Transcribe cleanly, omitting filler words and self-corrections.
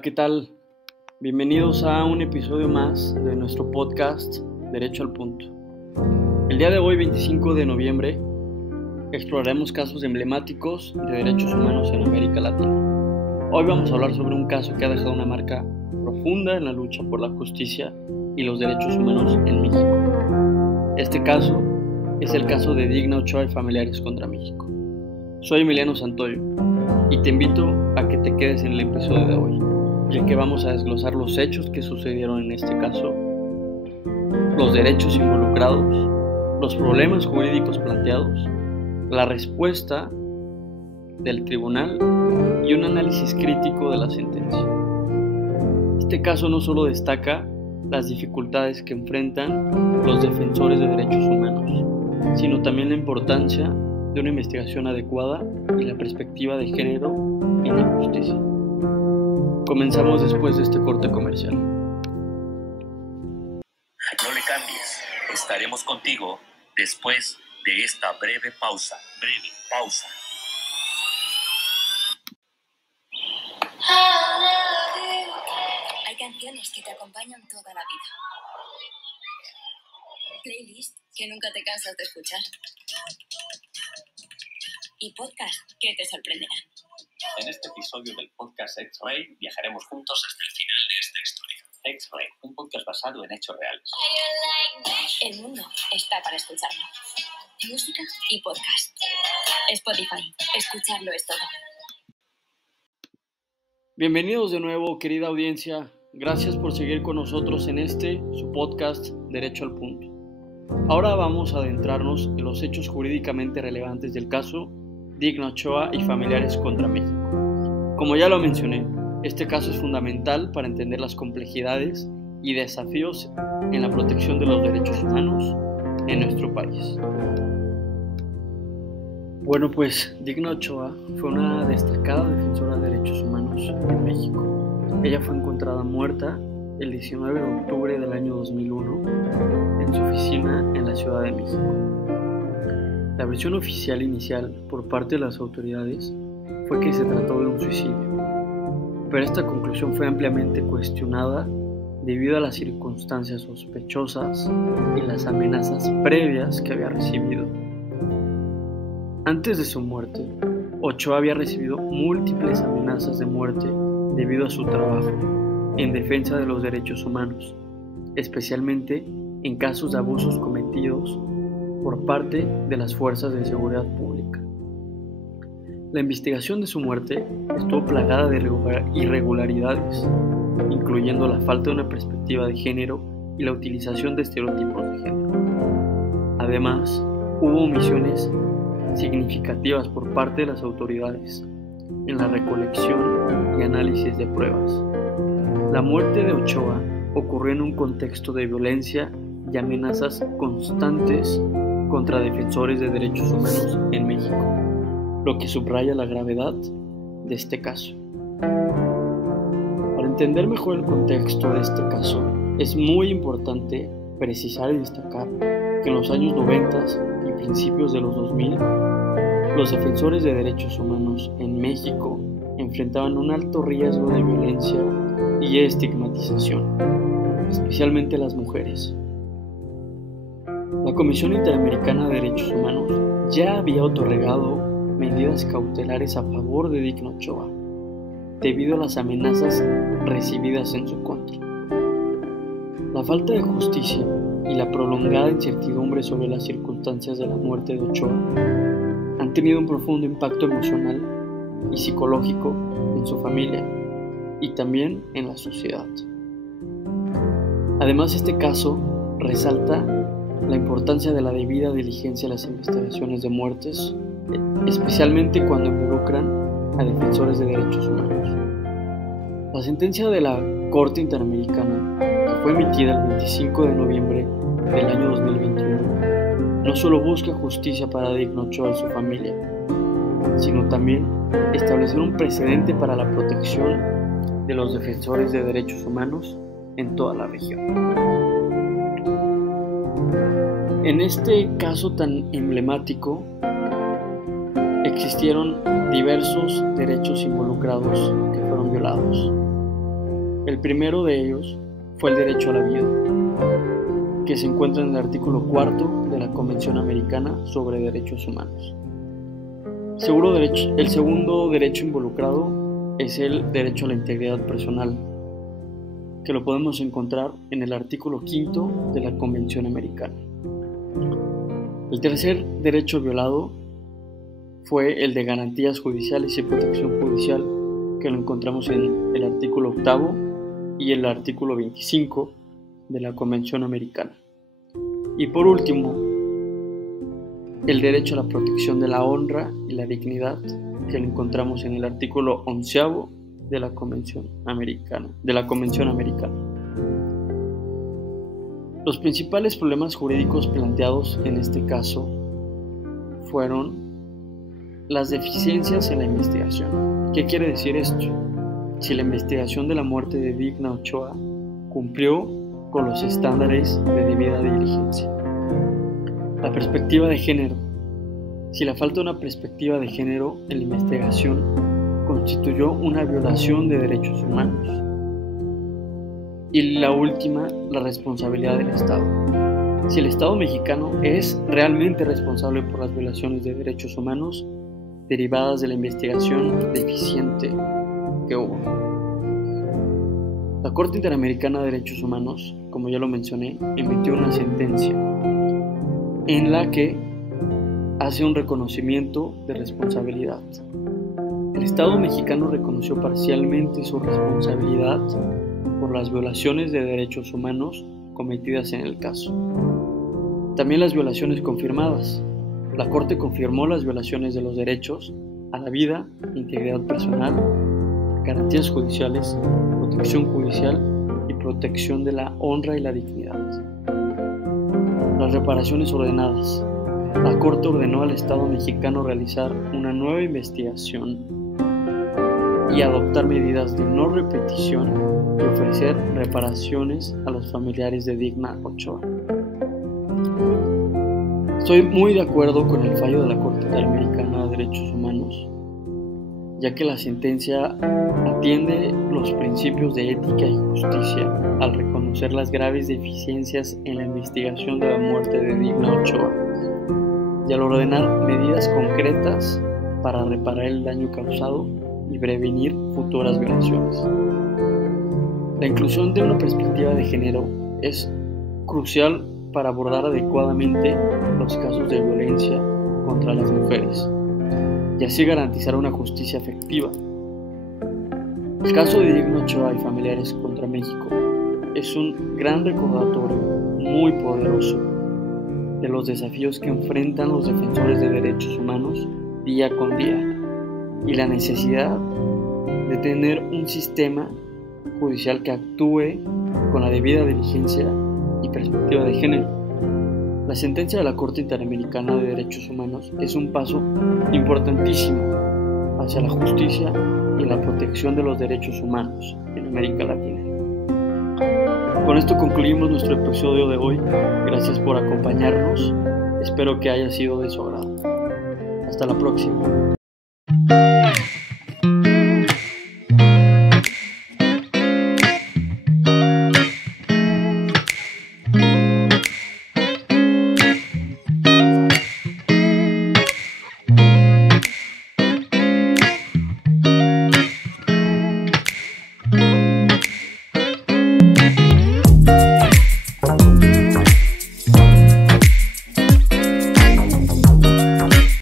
Hola, ¿qué tal? Bienvenidos a un episodio más de nuestro podcast Derecho al Punto. El día de hoy, 25 de noviembre, exploraremos casos emblemáticos de derechos humanos en América Latina. Hoy vamos a hablar sobre un caso que ha dejado una marca profunda en la lucha por la justicia y los derechos humanos en México. Este caso es el caso de Digna Ochoa y familiares contra México. Soy Emiliano Santoyo y te invito a que te quedes en el episodio de hoy, ya que vamos a desglosar los hechos que sucedieron en este caso, los derechos involucrados, los problemas jurídicos planteados, la respuesta del tribunal y un análisis crítico de la sentencia. Este caso no solo destaca las dificultades que enfrentan los defensores de derechos humanos, sino también la importancia de una investigación adecuada y la perspectiva de género en la justicia. Comenzamos después de este corte comercial. No le cambies, estaremos contigo después de esta breve pausa. Hay canciones que te acompañan toda la vida. Playlist que nunca te cansas de escuchar. Y podcast que te sorprenderán. En este episodio del podcast X-Ray viajaremos juntos hasta el final de esta historia. X-Ray, un podcast basado en hechos reales. El mundo está para escucharlo. Música y podcast. Spotify. Escucharlo es todo. Bienvenidos de nuevo, querida audiencia. Gracias por seguir con nosotros en su podcast Derecho al Punto. Ahora vamos a adentrarnos en los hechos jurídicamente relevantes del caso Digna Ochoa y familiares contra México. Como ya lo mencioné, este caso es fundamental para entender las complejidades y desafíos en la protección de los derechos humanos en nuestro país. Bueno, pues Digna Ochoa fue una destacada defensora de derechos humanos en México. Ella fue encontrada muerta el 19 de octubre del año 2001 en su oficina en la Ciudad de México. La versión oficial inicial por parte de las autoridades fue que se trató de un suicidio, pero esta conclusión fue ampliamente cuestionada debido a las circunstancias sospechosas y las amenazas previas que había recibido. Antes de su muerte, Ochoa había recibido múltiples amenazas de muerte debido a su trabajo en defensa de los derechos humanos, especialmente en casos de abusos cometidos por parte de las fuerzas de seguridad pública. La investigación de su muerte estuvo plagada de irregularidades, incluyendo la falta de una perspectiva de género y la utilización de estereotipos de género. Además, hubo omisiones significativas por parte de las autoridades en la recolección y análisis de pruebas. La muerte de Ochoa ocurrió en un contexto de violencia y amenazas constantes contra defensores de derechos humanos en México, lo que subraya la gravedad de este caso. Para entender mejor el contexto de este caso, es muy importante precisar y destacar que en los años 90 y principios de los 2000, los defensores de derechos humanos en México enfrentaban un alto riesgo de violencia y estigmatización, especialmente las mujeres. La Comisión Interamericana de Derechos Humanos ya había otorgado medidas cautelares a favor de Digna Ochoa, debido a las amenazas recibidas en su contra. La falta de justicia y la prolongada incertidumbre sobre las circunstancias de la muerte de Ochoa han tenido un profundo impacto emocional y psicológico en su familia y también en la sociedad. Además, este caso resalta la importancia de la debida diligencia en las investigaciones de muertes, especialmente cuando involucran a defensores de derechos humanos. La sentencia de la Corte Interamericana, que fue emitida el 25 de noviembre del año 2021, no solo busca justicia para Digna Ochoa y su familia, sino también establecer un precedente para la protección de los defensores de derechos humanos en toda la región. En este caso tan emblemático, existieron diversos derechos involucrados que fueron violados. El primero de ellos fue el derecho a la vida, que se encuentra en el artículo 4 de la Convención Americana sobre Derechos Humanos. El segundo derecho involucrado es el derecho a la integridad personal, que lo podemos encontrar en el artículo 5 de la Convención Americana. El tercer derecho violado fue el de garantías judiciales y protección judicial, que lo encontramos en el artículo 8 y el artículo 25 de la Convención Americana. Y por último, el derecho a la protección de la honra y la dignidad, que lo encontramos en el artículo 11 de la Convención Americana. Los principales problemas jurídicos planteados en este caso fueron las deficiencias en la investigación. ¿Qué quiere decir esto? Si la investigación de la muerte de Digna Ochoa cumplió con los estándares de debida diligencia. La perspectiva de género. Si la falta de una perspectiva de género en la investigación constituyó una violación de derechos humanos. Y la última, la responsabilidad del Estado. Si el Estado mexicano es realmente responsable por las violaciones de derechos humanos derivadas de la investigación deficiente que hubo. La Corte Interamericana de Derechos Humanos, como ya lo mencioné, emitió una sentencia en la que hace un reconocimiento de responsabilidad. El Estado mexicano reconoció parcialmente su responsabilidad por las violaciones de derechos humanos cometidas en el caso. También las violaciones confirmadas. La Corte confirmó las violaciones de los derechos a la vida, integridad personal, garantías judiciales, protección judicial y protección de la honra y la dignidad. Las reparaciones ordenadas. La Corte ordenó al Estado mexicano realizar una nueva investigación y adoptar medidas de no repetición y ofrecer reparaciones a los familiares de Digna Ochoa. Estoy muy de acuerdo con el fallo de la Corte Interamericana de Derechos Humanos, ya que la sentencia atiende los principios de ética y justicia al reconocer las graves deficiencias en la investigación de la muerte de Digna Ochoa y al ordenar medidas concretas para reparar el daño causado y prevenir futuras violaciones. La inclusión de una perspectiva de género es crucial para abordar adecuadamente los casos de violencia contra las mujeres y así garantizar una justicia efectiva. El caso de Digna Ochoa y familiares contra México es un gran recordatorio muy poderoso de los desafíos que enfrentan los defensores de derechos humanos día con día y la necesidad de tener un sistema judicial que actúe con la debida diligencia y perspectiva de género. La sentencia de la Corte Interamericana de Derechos Humanos es un paso importantísimo hacia la justicia y la protección de los derechos humanos en América Latina. Con esto concluimos nuestro episodio de hoy. Gracias por acompañarnos. Espero que haya sido de su agrado. Hasta la próxima.